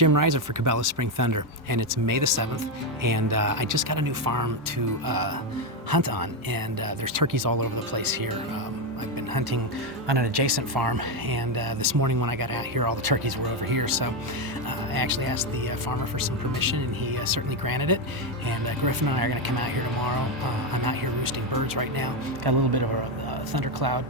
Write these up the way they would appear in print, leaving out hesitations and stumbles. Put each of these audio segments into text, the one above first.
Jim Ryser for Cabela's Spring Thunder, and it's May the 7th, and I just got a new farm to hunt on, and there's turkeys all over the place here. I've been hunting on an adjacent farm, and this morning when I got out here, all the turkeys were over here, so I actually asked the farmer for some permission, and he certainly granted it, and Griffin and I are going to come out here tomorrow. I'm out here roosting birds right now. Got a little bit of a thundercloud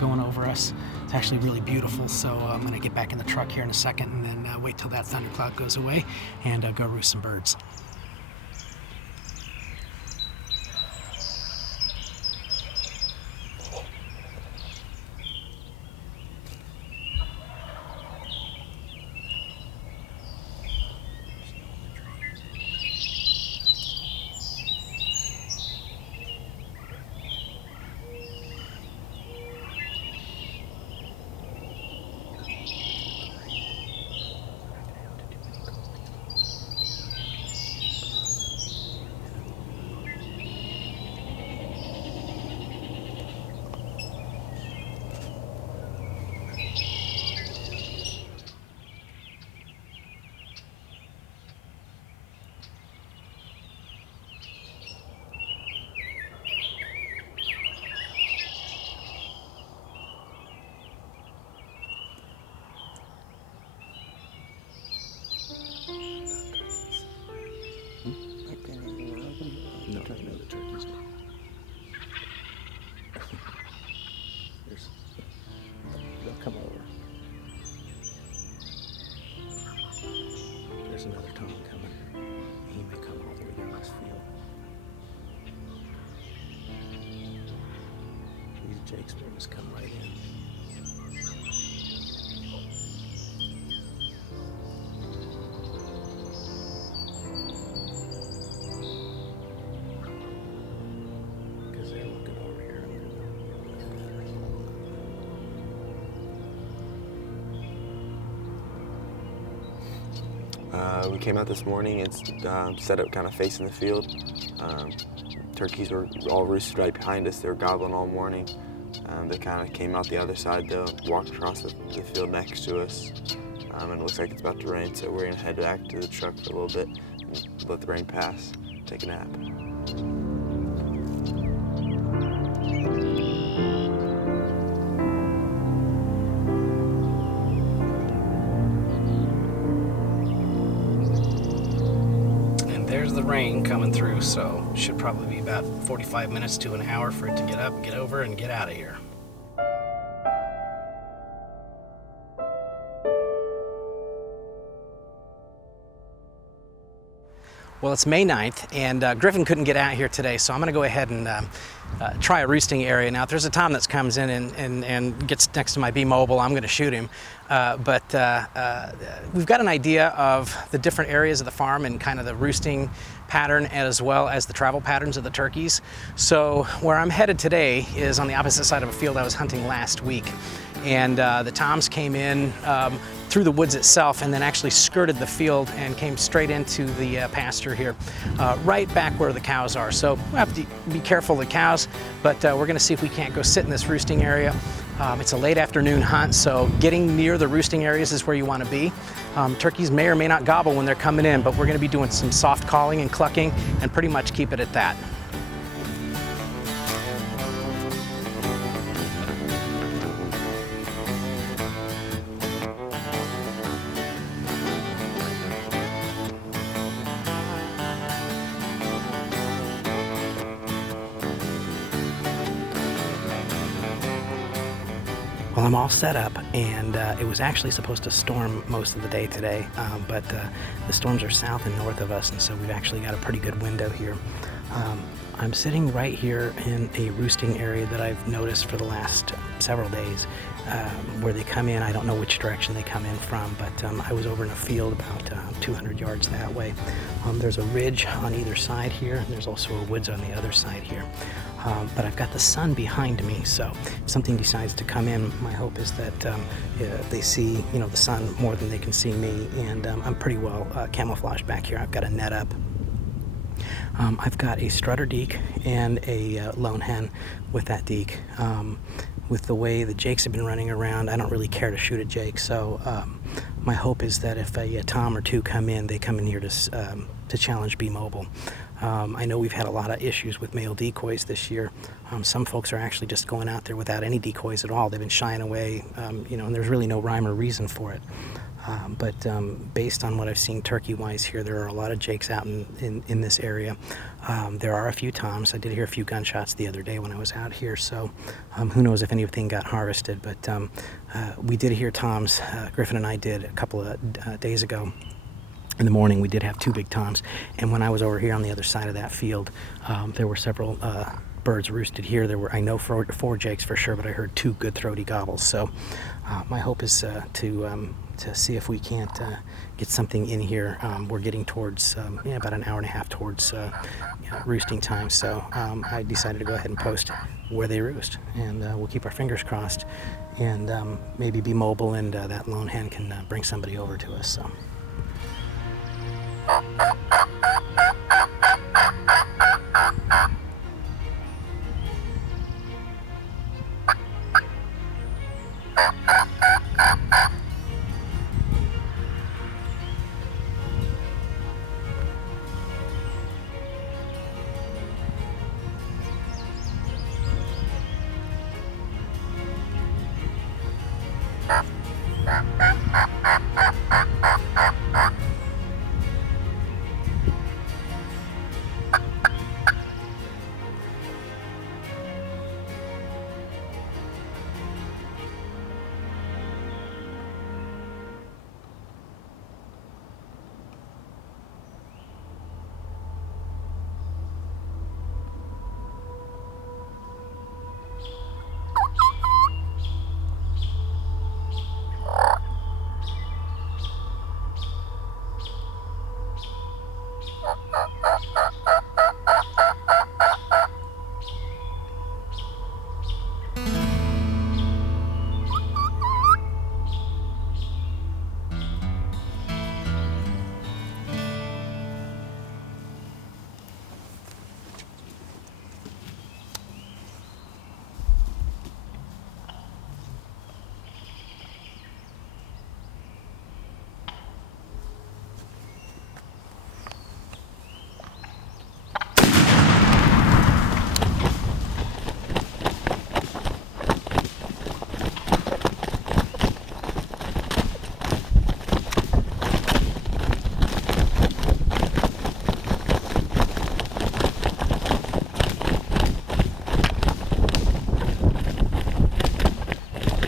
going over us. It's actually really beautiful, so I'm going to get back in the truck here in a second and then wait till that thundercloud goes away and go roost some birds. No, the turkeys. They'll come over. There's another Tom coming. He may come all the way down this field. These Jake's will just come right in. We came out this morning and set up kind of facing the field. Turkeys were all roosted right behind us. They were gobbling all morning. They kind of came out the other side though, walked across the field next to us. And it looks like it's about to rain, so we're gonna head back to the truck for a little bit and let the rain pass, take a nap. There's the rain coming through, so should probably be about 45 minutes to an hour for it to get up, get over, and get out of here. Well, it's May 9th, and Griffin couldn't get out here today, so I'm going to go ahead and try a roosting area. Now, if there's a Tom that comes in and gets next to my B-Mobile, I'm going to shoot him. But we've got an idea of the different areas of the farm and kind of the roosting pattern as well as the travel patterns of the turkeys. So where I'm headed today is on the opposite side of a field I was hunting last week. And the Toms came in through the woods itself and then actually skirted the field and came straight into the pasture here, right back where the cows are. So we have to be careful of the cows, but we're gonna see if we can't go sit in this roosting area. It's a late afternoon hunt, so getting near the roosting areas is where you wanna be. Turkeys may or may not gobble when they're coming in, but we're gonna be doing some soft calling and clucking and pretty much keep it at that. Well, I'm all set up, and it was actually supposed to storm most of the day today, but the storms are south and north of us, and so we've actually got a pretty good window here. I'm sitting right here in a roosting area that I've noticed for the last several days, where they come in. I don't know which direction they come in from, but I was over in a field about 200 yards that way. There's a ridge on either side here, and there's also a woods on the other side here. But I've got the sun behind me, so if something decides to come in, my hope is that they see, the sun more than they can see me, and I'm pretty well camouflaged back here. I've got a net up. I've got a strutter deek and a lone hen with that deek. With the way the jakes have been running around, I don't really care to shoot a jake, so my hope is that if a tom or two come in, they come in here to challenge B Mobile. I know we've had a lot of issues with male decoys this year. Some folks are actually just going out there without any decoys at all. They've been shying away, you know, and there's really no rhyme or reason for it. But based on what I've seen turkey-wise here, there are a lot of jakes out in this area. There are a few toms. I did hear a few gunshots the other day when I was out here, so who knows if anything got harvested. But we did hear toms. Griffin and I did a couple of days ago. In the morning, we did have 2 big toms, and when I was over here on the other side of that field, there were several birds roosted here. There were, I know, 4 jakes for sure, but I heard 2 good throaty gobbles. So my hope is to see if we can't get something in here. We're getting towards about an hour and a half towards roosting time, so I decided to go ahead and post where they roost, and we'll keep our fingers crossed, and maybe be mobile, and that lone hen can bring somebody over to us. So.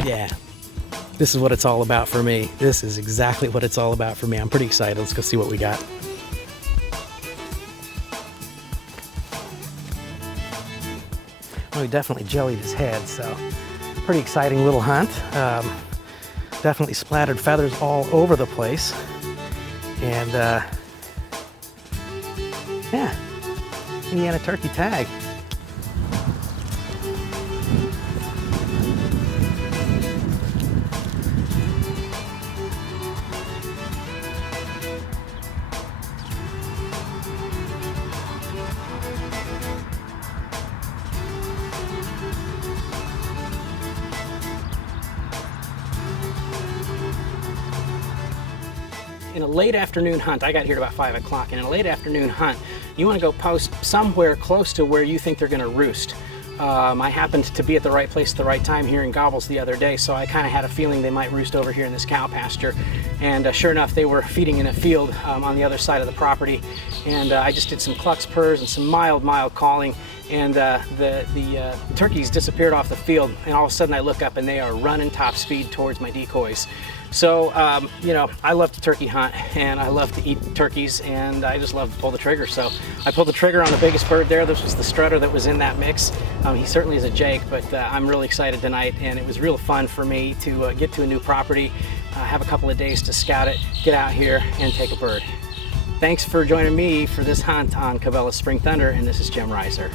Yeah, this is what it's all about for me. This is exactly what it's all about for me. I'm pretty excited. Let's go see what we got. Well, he definitely jellied his head, so pretty exciting little hunt. Definitely splattered feathers all over the place. And yeah, Indiana turkey tag. In a late afternoon hunt, I got here at about 5 o'clock, and in a late afternoon hunt, you want to go post somewhere close to where you think they're going to roost. I happened to be at the right place at the right time hearing gobbles the other day, so I kind of had a feeling they might roost over here in this cow pasture. And sure enough, they were feeding in a field on the other side of the property. And I just did some clucks, purrs, and some mild calling. And the turkeys disappeared off the field. And all of a sudden I look up and they are running top speed towards my decoys. So, you know, I love to turkey hunt and I love to eat turkeys, and I just love to pull the trigger. So I pulled the trigger on the biggest bird there. This was the strutter that was in that mix. He certainly is a jake, but I'm really excited tonight, and it was real fun for me to get to a new property, have a couple of days to scout it, get out here and take a bird. Thanks for joining me for this hunt on Cabela's Spring Thunder, and this is Jim Ryser.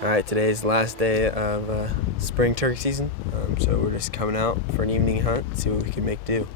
Alright, today is the last day of spring turkey season, so we're just coming out for an evening hunt, see what we can make do.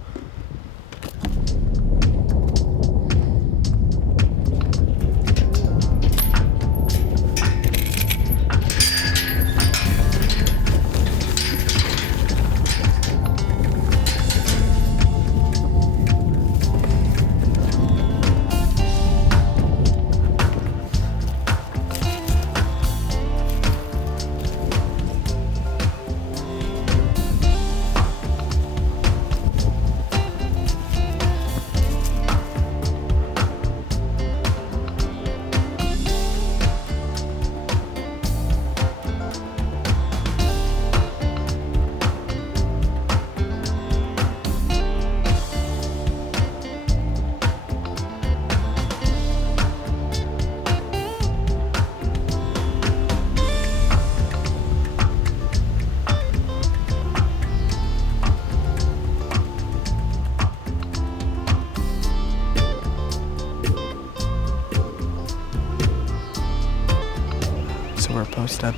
So we're posted up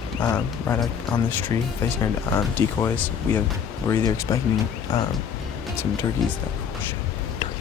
right on this tree facing our decoys. We're either expecting some turkeys that. Oh shit! Turkey.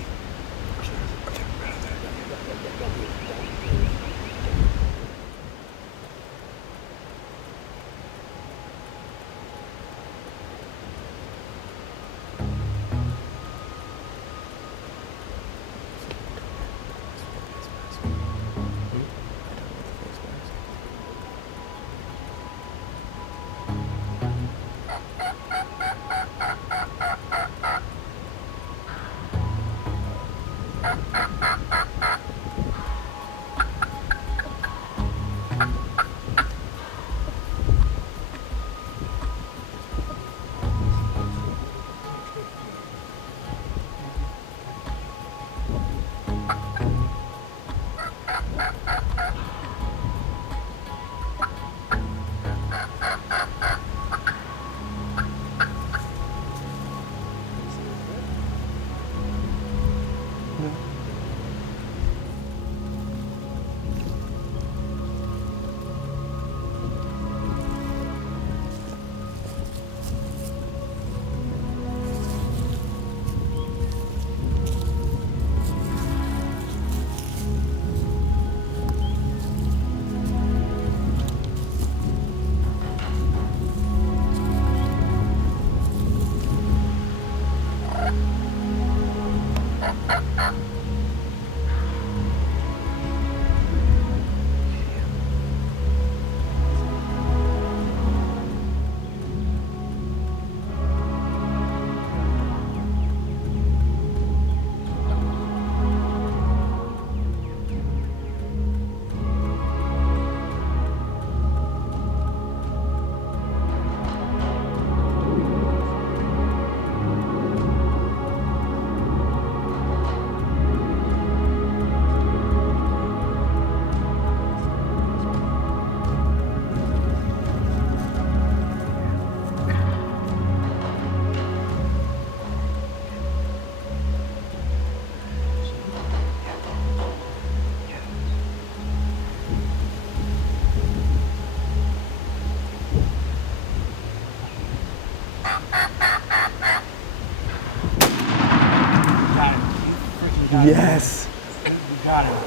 Yes. You got him.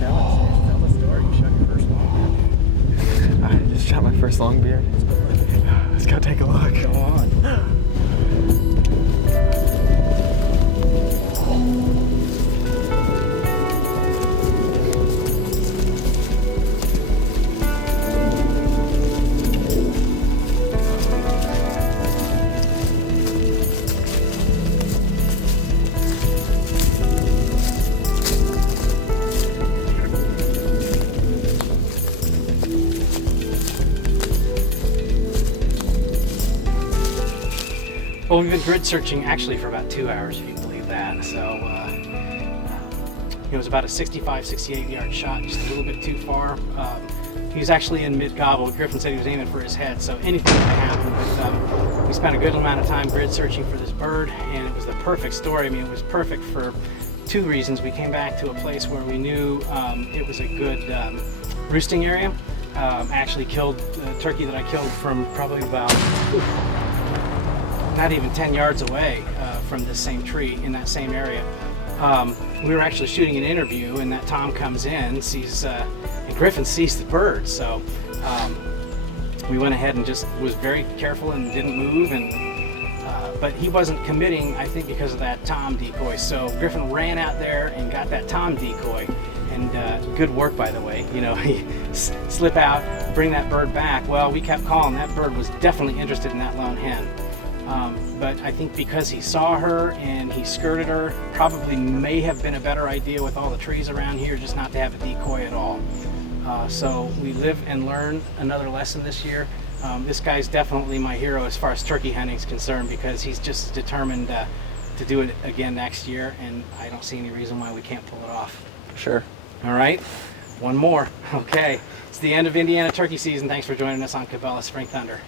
Tell the story. You shot your first long. I just shot my first long beard. Let's go take a look. Go on. Well, we've been grid searching actually for about 2 hours, if you can believe that. So it was about a 65, 68 yard shot, just a little bit too far. He was actually in mid gobble. Griffin said he was aiming for his head, so anything could happen. But we spent a good amount of time grid searching for this bird, and it was the perfect story. I mean, it was perfect for 2 reasons. We came back to a place where we knew it was a good roosting area. I actually killed a turkey that I killed from probably about not even 10 yards away from this same tree in that same area. We were actually shooting an interview, and that Tom comes in, sees, and Griffin sees the bird. So we went ahead and just was very careful and didn't move. But he wasn't committing, I think, because of that Tom decoy. So Griffin ran out there and got that Tom decoy. And good work, by the way. You know, he slip out, bring that bird back. Well, we kept calling. That bird was definitely interested in that lone hen. But I think because he saw her and he skirted her, probably may have been a better idea with all the trees around here just not to have a decoy at all. So we live and learn another lesson this year. This guy's definitely my hero as far as turkey hunting is concerned, because he's just determined to do it again next year, and I don't see any reason why we can't pull it off. Sure. All right, one more. Okay, it's the end of Indiana turkey season. Thanks for joining us on Cabela's Spring Thunder.